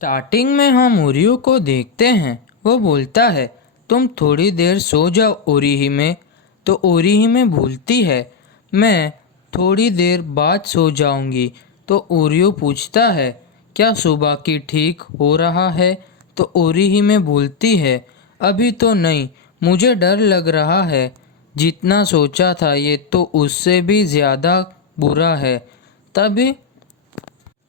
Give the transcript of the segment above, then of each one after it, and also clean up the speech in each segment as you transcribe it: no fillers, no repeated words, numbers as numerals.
Starting में हम Oreo को देखते हैं। वो बोलता है, तुम थोड़ी देर सो जाओ ओरिहिमे। तो ओरिहिमे बोलती है, मैं थोड़ी देर बाद सो जाऊंगी। तो ओरियो पूछता है, क्या सुबह की ठीक हो रहा है? तो ओरिहिमे बोलती है, अभी तो नहीं, मुझे डर लग रहा है। जितना सोचा था ये तो उससे भी ज़्यादा बुरा है। तभी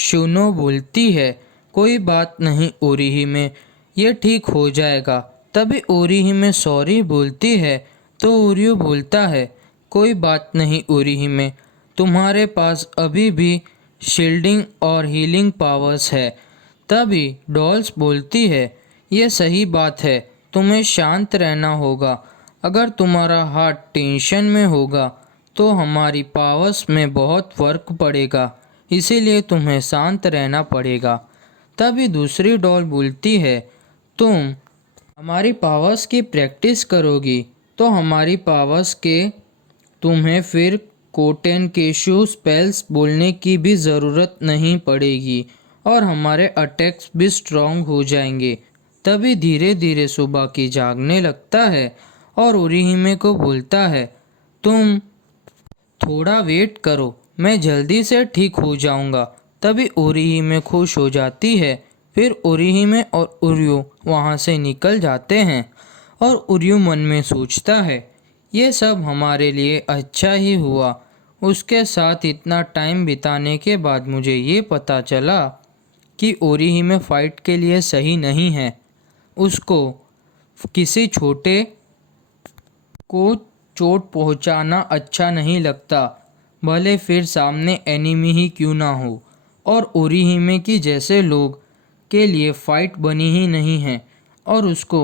शुनो बोलती है, कोई बात नहीं ओरिहिमे, ये ठीक हो जाएगा। तभी ओरिहिमे सॉरी बोलती है। तो ओरियो बोलता है, कोई बात नहीं ओरिहिमे, तुम्हारे पास अभी भी शील्डिंग और हीलिंग पावर्स है। तभी डॉल्स बोलती है, ये सही बात है, तुम्हें शांत रहना होगा। अगर तुम्हारा हार्ट टेंशन में होगा तो हमारी पावर्स में बहुत फ़र्क पड़ेगा, इसीलिए तुम्हें शांत रहना पड़ेगा। तभी दूसरी डॉल बोलती है, तुम हमारी पावर्स की प्रैक्टिस करोगी तो हमारी पावर्स के तुम्हें फिर कोटेन केशु स्पेल्स बोलने की भी ज़रूरत नहीं पड़ेगी और हमारे अटैक्स भी स्ट्रॉन्ग हो जाएंगे। तभी धीरे धीरे सुबह की जागने लगता है और ओरिहिमे को बोलता है, तुम थोड़ा वेट करो, मैं जल्दी से ठीक हो जाऊंगा। तभी ओरिहिमे खुश हो जाती है। फिर ओरिहिमे और ओरियो वहाँ से निकल जाते हैं और ओरियो मन में सोचता है, ये सब हमारे लिए अच्छा ही हुआ। उसके साथ इतना टाइम बिताने के बाद मुझे ये पता चला कि ओरिहिमे फ़ाइट के लिए सही नहीं है। उसको किसी छोटे को चोट पहुंचाना अच्छा नहीं लगता, भले फिर सामने एनिमी ही क्यों ना हो। और ओरिहिमे की जैसे लोग के लिए फ़ाइट बनी ही नहीं है। और उसको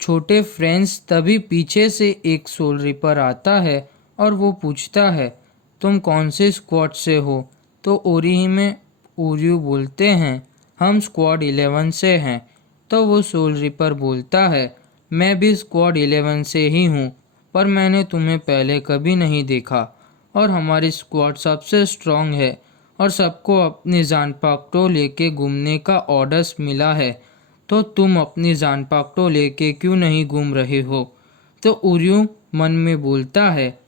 छोटे फ्रेंड्स तभी पीछे से एक सोल रिपर आता है और वो पूछता है, तुम कौन से स्क्वाड से हो? तो ओरिहिमे ओरियो बोलते हैं, हम स्क्वाड 11 से हैं। तो वो सोल रिपर बोलता है, मैं भी स्क्वाड 11 से ही हूँ, पर मैंने तुम्हें पहले कभी नहीं देखा और हमारी स्क्वाड सबसे स्ट्रांग है और सबको अपनी जान पाक्टो लेके घूमने का ऑर्डर्स मिला है। तो तुम अपनी जान पाक्टो लेके क्यों नहीं घूम रहे हो? तो ओरियो मन में बोलता है,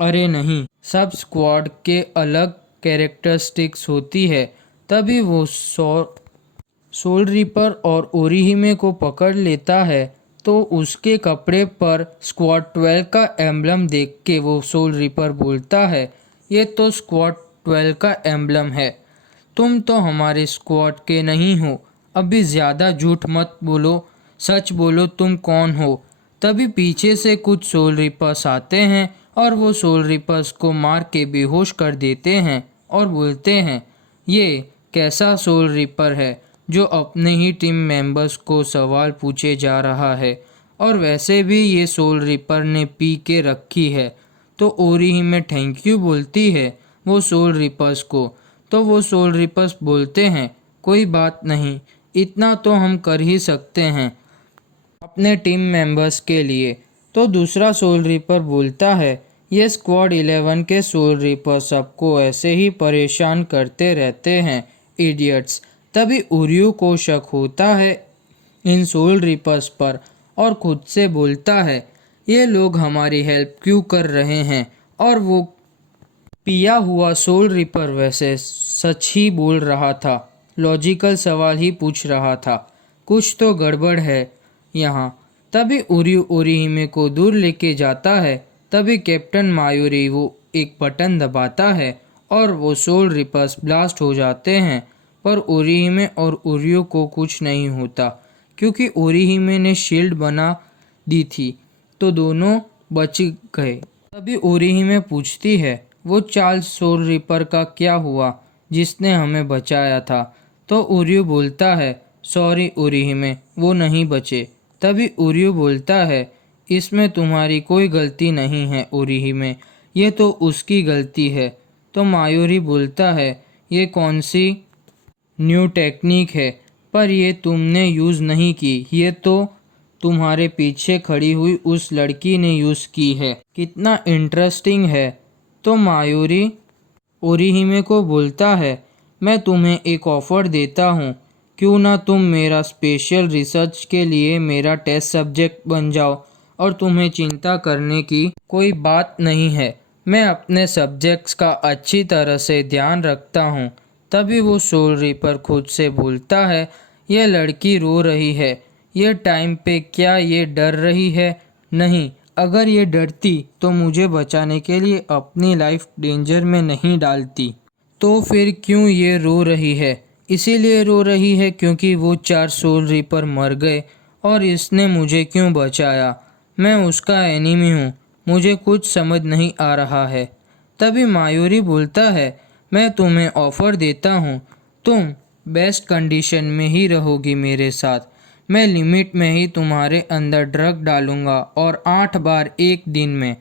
अरे नहीं, सब स्क्वाड के अलग कैरेक्टरिस्टिक्स होती है। तभी वो सोल रिपर और ओरिहिमे को पकड़ लेता है। तो उसके कपड़े पर स्क्वाड 12 का एम्बलम देख के वो सोल रिपर बोलता है, ये तो स्क्वाड 12 का एम्बलम है, तुम तो हमारे स्क्वाड के नहीं हो। अभी ज़्यादा झूठ मत बोलो, सच बोलो तुम कौन हो। तभी पीछे से कुछ सोल रिपर्स आते हैं और वो सोल रिपर्स को मार के बेहोश कर देते हैं और बोलते हैं, ये कैसा सोल रिपर है जो अपने ही टीम मेंबर्स को सवाल पूछे जा रहा है, और वैसे भी ये सोल रिपर ने पी के रखी है। तो ओरिहिमे थैंक यू बोलती है वो सोल रिपर्स को। तो वो सोल रिपर्स बोलते हैं, कोई बात नहीं, इतना तो हम कर ही सकते हैं अपने टीम मेंबर्स के लिए। तो दूसरा सोल रिपर बोलता है, ये स्क्वाड 11 के सोल रिपर सबको ऐसे ही परेशान करते रहते हैं, इडियट्स। तभी ओरियो को शक होता है इन सोल रिपर्स पर और खुद से बोलता है, ये लोग हमारी हेल्प क्यों कर रहे हैं? और वो पिया हुआ सोल रिपर वैसे सच ही बोल रहा था, लॉजिकल सवाल ही पूछ रहा था, कुछ तो गड़बड़ है यहाँ। तभी ओरियो ओरिहिमे को दूर लेके जाता है। तभी कैप्टन मायोरी वो एक बटन दबाता है और वो सोल रिपर्स ब्लास्ट हो जाते हैं। पर ओरिहिमे और ओरियो को कुछ नहीं होता क्योंकि ओरिहिमे ने शील्ड बना दी थी, तो दोनों बच गए। तभी ओरिहिमे पूछती है, वो चार्ल्स सोल रिपर का क्या हुआ जिसने हमें बचाया था? तो ओरियो बोलता है, सॉरी ओरिहिमे, वो नहीं बचे। तभी ओरियो बोलता है, इसमें तुम्हारी कोई गलती नहीं है ओरिहिमे, ये तो उसकी गलती है। तो मायोरी बोलता है, ये कौन सी न्यू टेक्निक है, पर ये तुमने यूज़ नहीं की, ये तो तुम्हारे पीछे खड़ी हुई उस लड़की ने यूज़ की है। कितना इंटरेस्टिंग है। तो मायोरी ओरिहिमे को बोलता है, मैं तुम्हें एक ऑफ़र देता हूँ क्यों ना तुम मेरा स्पेशल रिसर्च के लिए मेरा टेस्ट सब्जेक्ट बन जाओ और तुम्हें चिंता करने की कोई बात नहीं है। मैं अपने सब्जेक्ट्स का अच्छी तरह से ध्यान रखता हूँ। तभी वो सोल रीपर खुद से बोलता है, यह लड़की रो रही है। यह टाइम पे क्या ये डर रही है? नहीं, अगर ये डरती तो मुझे बचाने के लिए अपनी लाइफ डेंजर में नहीं डालती। तो फिर क्यों ये रो रही है? इसीलिए रो रही है क्योंकि वो 4 सोल रीपर मर गए और इसने मुझे क्यों बचाया। मैं उसका एनिमी हूँ। मुझे कुछ समझ नहीं आ रहा है। तभी मायूरी बोलता है, मैं तुम्हें ऑफ़र देता हूँ। तुम बेस्ट कंडीशन में ही रहोगी मेरे साथ। मैं लिमिट में ही तुम्हारे अंदर ड्रग डालूंगा और 8 बार एक दिन में,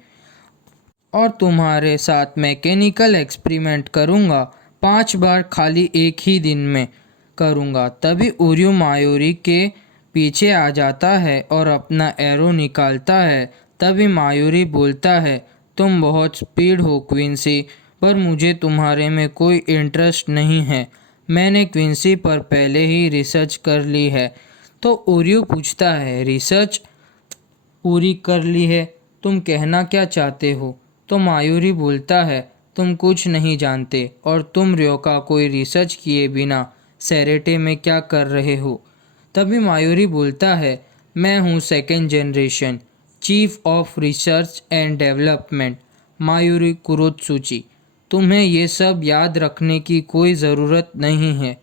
और तुम्हारे साथ मैकेनिकल एक्सपेरिमेंट करूँगा 5 बार खाली एक ही दिन में करूँगा। तभी उर्यू मायूरी के पीछे आ जाता है और अपना एरो निकालता है। तभी मायूरी बोलता है, तुम बहुत स्पीड हो क्विंसी, पर मुझे तुम्हारे में कोई इंटरेस्ट नहीं है। मैंने क्विंसी पर पहले ही रिसर्च कर ली है। तो उर्यू पूछता है, रिसर्च पूरी कर ली है? तुम कहना क्या चाहते हो? तो मायूरी बोलता है, तुम कुछ नहीं जानते और तुम रयोका कोई रिसर्च किए बिना सेरेटे में क्या कर रहे हो। तभी मायूरी बोलता है, मैं हूँ second generation chief of research and development Mayuri Kurotsuchi. तुम्हें ये सब याद रखने की कोई ज़रूरत नहीं है,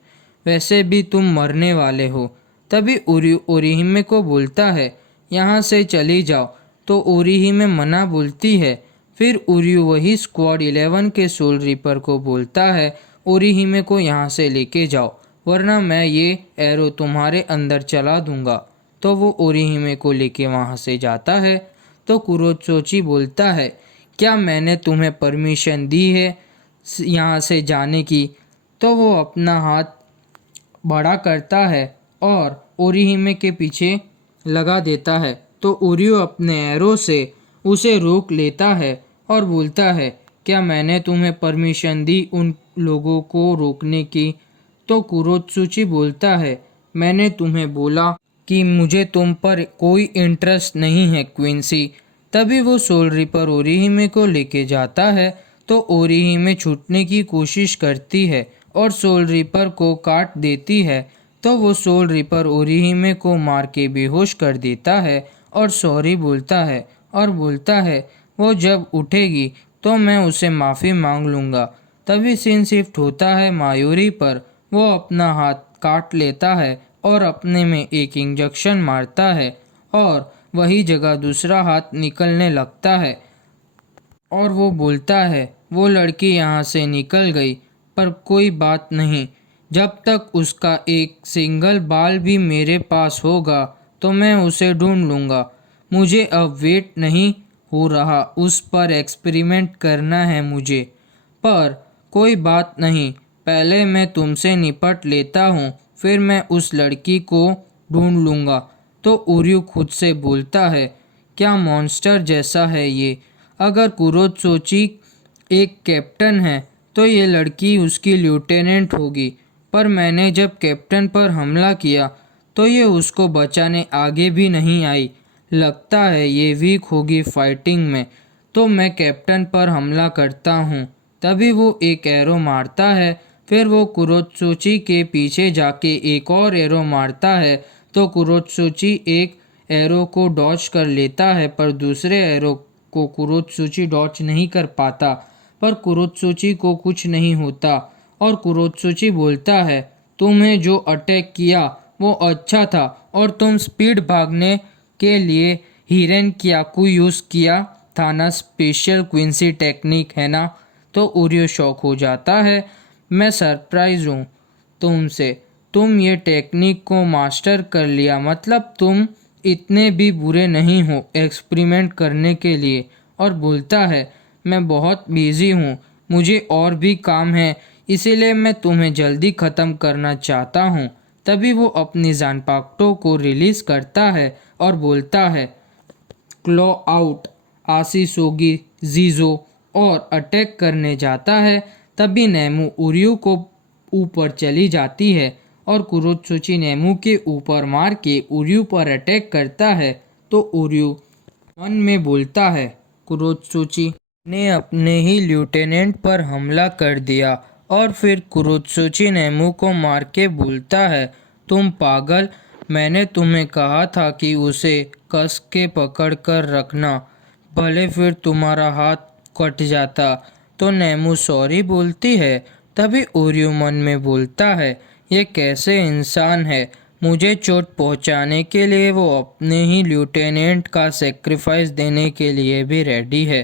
वैसे भी तुम मरने वाले हो। तभी ओरिहिमे को बोलता है, यहाँ से चली जाओ। तो ओरिहिमे मना बोलती है। फिर उर्यू वही स्क्वाड 11 के सोल रीपर को बोलता है, ओरिहिमे को यहाँ से लेके जाओ, वरना मैं ये एरो तुम्हारे अंदर चला दूंगा। तो वो ओरिहिमे को लेके वहाँ से जाता है। तो कुरोत्सुची बोलता है, क्या मैंने तुम्हें परमिशन दी है यहाँ से जाने की? तो वो अपना हाथ बड़ा करता है और ओरिहिमे के पीछे लगा देता है। तो ओरियो अपने एरो से उसे रोक लेता है और बोलता है, क्या मैंने तुम्हें परमिशन दी उन लोगों को रोकने की? तो कुरोत्सुची बोलता है, मैंने तुम्हें बोला कि मुझे तुम पर कोई इंटरेस्ट नहीं है क्विंसी। तभी वो सोल रीपर ओरिहिमे को लेके जाता है। तो ओरिहिमे छूटने की कोशिश करती है और सोल रीपर को काट देती है। तो वो सोल रीपर ओरिहिमे को मार के बेहोश कर देता है और सॉरी बोलता है और बोलता है, वो जब उठेगी तो मैं उसे माफ़ी मांग लूँगा। तभी सीन शिफ्ट होता है मायूरी पर। वो अपना हाथ काट लेता है और अपने में एक इंजेक्शन मारता है और वही जगह दूसरा हाथ निकलने लगता है और वो बोलता है, वो लड़की यहाँ से निकल गई, पर कोई बात नहीं। जब तक उसका एक सिंगल बाल भी मेरे पास होगा तो मैं उसे ढूंढ लूँगा। मुझे अब वेट नहीं हो रहा, उस पर एक्सपेरिमेंट करना है मुझे। पर कोई बात नहीं, पहले मैं तुमसे निपट लेता हूँ, फिर मैं उस लड़की को ढूंढ लूँगा। तो उर्यू खुद से बोलता है, क्या मॉन्स्टर जैसा है ये। अगर कुरोत्सुची एक कैप्टन है तो ये लड़की उसकी लेफ्टिनेंट होगी, पर मैंने जब कैप्टन पर हमला किया तो ये उसको बचाने आगे भी नहीं आई। लगता है ये वीक होगी फाइटिंग में, तो मैं कैप्टन पर हमला करता हूँ। तभी वो एक एरो मारता है। फिर वो कुरोत्सुची के पीछे जाके एक और एरो मारता है। तो कुरोत्सुची एक एरो को डॉच कर लेता है, पर दूसरे एरो को कुरोत्सुची डॉच नहीं कर पाता। पर कुरोत्सुची को कुछ नहीं होता और कुरोत्सुची बोलता है, तुम्हें जो अटैक किया वो अच्छा था और तुम स्पीड भागने के लिए हिरेन क्याकू यूज़ किया था ना, स्पेशल क्विंसी टेक्निक है ना। तो उर्यो शॉक हो जाता है, मैं सरप्राइज हूँ तुमसे, तुम ये टेक्निक को मास्टर कर लिया, मतलब तुम इतने भी बुरे नहीं हो एक्सपेरिमेंट करने के लिए। और बोलता है, मैं बहुत बिजी हूँ, मुझे और भी काम है, इसीलिए मैं तुम्हें जल्दी ख़त्म करना चाहता हूँ। तभी वो अपनी जानपाक्टो को रिलीज़ करता है और बोलता है, क्लॉ आउट आसिसोगी जीजो, और अटैक करने जाता है। तभी नेमू उर्यू को ऊपर चली जाती है और कुरोत्सुची नेमू के ऊपर मार के उर्यू पर अटैक करता है तो उर्यू मन में बोलता है, कुरोत्सुची ने अपने ही लेफ्टिनेंट पर हमला कर दिया। और फिर कुरोत्सुची नेमू को मार के बोलता है, तुम पागल, मैंने तुम्हें कहा था कि उसे कस के पकड़ कर रखना, भले फिर तुम्हारा हाथ कट जाता। तो नेमू सॉरी बोलती है। तभी उर्यू मन में बोलता है, ये कैसे इंसान है, मुझे चोट पहुंचाने के लिए वो अपने ही लेफ्टिनेंट का सेक्रीफाइस देने के लिए भी रेडी है।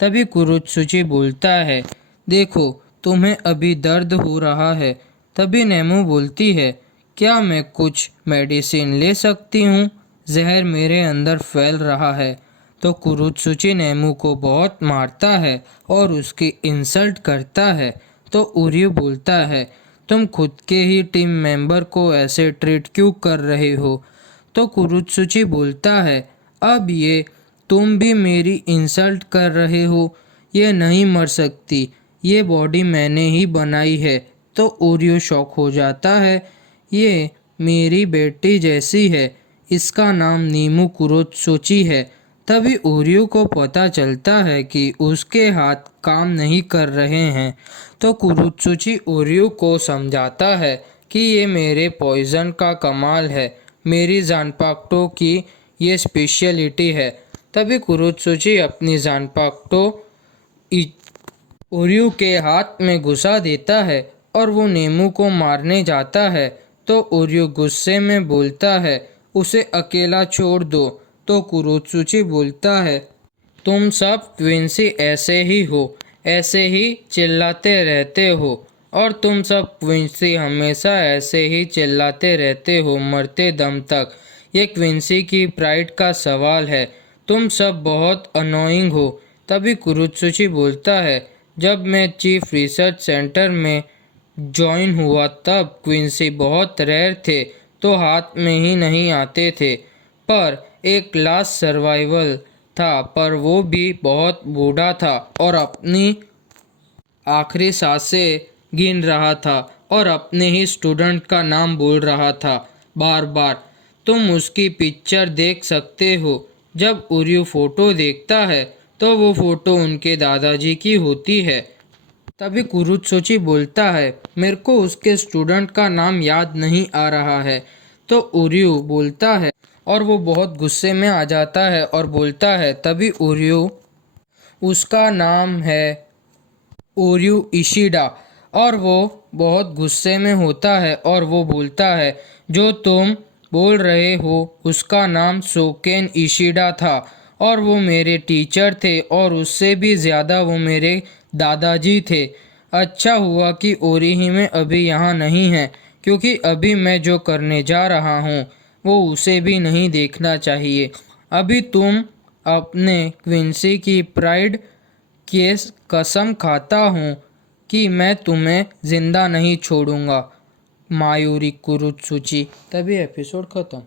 तभी कुरोत्सुची बोलता है, देखो तुम्हें अभी दर्द हो रहा है। तभी नेमू बोलती है, क्या मैं कुछ मेडिसिन ले सकती हूँ, जहर मेरे अंदर फैल रहा है। तो कुरोत्सुची नेमू को बहुत मारता है और उसकी इंसल्ट करता है। तो उर्यू बोलता है, तुम खुद के ही टीम मेंबर को ऐसे ट्रीट क्यों कर रहे हो। तो कुरोत्सुची बोलता है, अब ये तुम भी मेरी इंसल्ट कर रहे हो, ये नहीं मर सकती, ये बॉडी मैंने ही बनाई है। तो उर्यू शॉक हो जाता है, ये मेरी बेटी जैसी है, इसका नाम नीमू कुरोत्सुची है। तभी उर्यू को पता चलता है कि उसके हाथ काम नहीं कर रहे हैं। तो कुरोत्सुची उर्यू को समझाता है कि ये मेरे पॉइजन का कमाल है, मेरी जानपाक्टो की ये स्पेशलिटी है। तभी कुरोत्सुची अपनी जानपाक्टो उर्यू के हाथ में घुसा देता है और वो नेमू को मारने जाता है। तो उर्यू गुस्से में बोलता है, उसे अकेला छोड़ दो। तो कुरोत्सुची बोलता है, तुम सब क्विंसी ऐसे ही हो, ऐसे ही चिल्लाते रहते हो, और तुम सब क्विंसी हमेशा ऐसे ही चिल्लाते रहते हो मरते दम तक। ये क्विंसी की प्राइड का सवाल है, तुम सब बहुत अनोइंग हो। तभी कुरोत्सुची बोलता है, जब मैं चीफ रिसर्च सेंटर में ज्वाइन हुआ तब क्विंसी बहुत रेयर थे, तो हाथ में ही नहीं आते थे, पर एक लास्ट सर्वाइवल था, पर वो भी बहुत बूढ़ा था और अपनी आखिरी सांसें गिन रहा था और अपने ही स्टूडेंट का नाम बोल रहा था बार बार। तुम उसकी पिक्चर देख सकते हो। जब उर्यू फोटो देखता है तो वो फोटो उनके दादाजी की होती है। तभी कुरोत्सुची बोलता है, मेरे को उसके स्टूडेंट का नाम याद नहीं आ रहा है। तो उर्यू बोलता है और वो बहुत गुस्से में आ जाता है और बोलता है, तभी उर्यू, उसका नाम है ओर्यू इशिडा। और वो बहुत गुस्से में होता है और वो बोलता है, जो तुम बोल रहे हो उसका नाम सोकेन इशिडा था, और वो मेरे टीचर थे और उससे भी ज़्यादा वो मेरे दादाजी थे। अच्छा हुआ कि ओरिहिमे अभी यहाँ नहीं है, क्योंकि अभी मैं जो करने जा रहा हूँ वो उसे भी नहीं देखना चाहिए। अभी तुम अपने क्विंसी की प्राइड की कसम खाता हूँ कि मैं तुम्हें जिंदा नहीं छोड़ूंगा, मायूरी कुरोत्सुची। तभी एपिसोड खत्म।